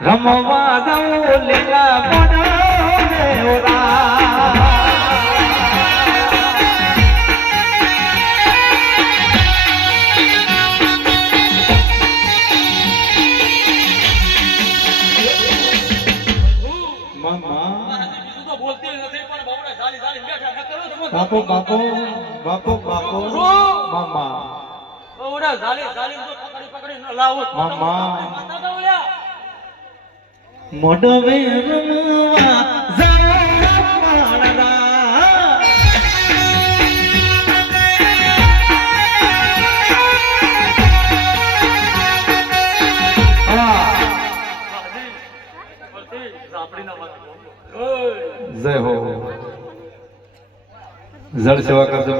રમવા દઉં લીલા બાપો બાપો બાપો બાપો મામા ઓડા ઝાલી ઝાલી તો પકડી પકડી ન લાવો મામા મોઢો વે રમવા જાવાના જય હો જળ સેવા કરજો.